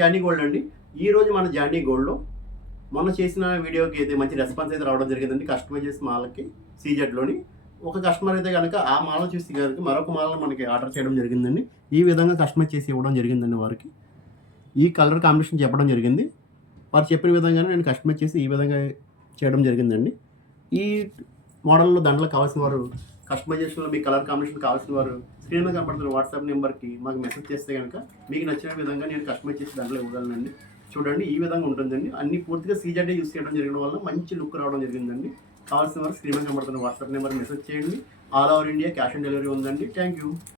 Johnny gold అండి. ఈరోజు మన జానీ గోల్డ్‌లో మొన్న చేసిన వీడియోకి అయితే మంచి రెస్పాన్స్ అయితే రావడం జరిగిందండి. కస్టమైజ్ మాలకి సీజెడ్‌లోని ఒక కస్టమర్ అయితే గనక ఆ మాలను చూసి గనక మరొక మాలను మనకి ఆర్డర్ చేయడం జరిగిందండి. ఈ విధంగా కస్టమైజ్ చేసి ఇవ్వడం జరిగిందండి వారికి. ఈ కలర్ కాంబినేషన్ చెప్పడం జరిగింది. వారు చెప్పిన విధంగానే నేను కస్టమైజ్ చేసి ఈ విధంగా చేయడం జరిగిందండి. ఈ మోడల్‌లో దండలు కావాల్సిన వారు కస్టమైజేషన్‌లో మీ కలర్ కాంబినేషన్ కావాల్సిన వారు స్క్రీన్ మీద కనపడుతున్న వాట్సాప్ నెంబర్‌కి మాకు మెసేజ్ చేస్తే గనక మీకు నచ్చిన విధంగా నేను కస్టమైజ్ చేసి దండలు ఇవ్వగలనండి. చూడండి ఈ విధంగా ఉంటుందండి. అన్నీ పూర్తిగా సీజెడ్డే యూజ్ చేయడం జరగడం వల్ల మంచి లుక్ రావడం జరిగిందండి. కావాల్సిన వారు స్క్రీన్ మీద కనపడుతున్న వాట్సాప్ నెంబర్‌కి మెసేజ్ చేయండి. All over India cash on delivery ఉందండి. Thank you.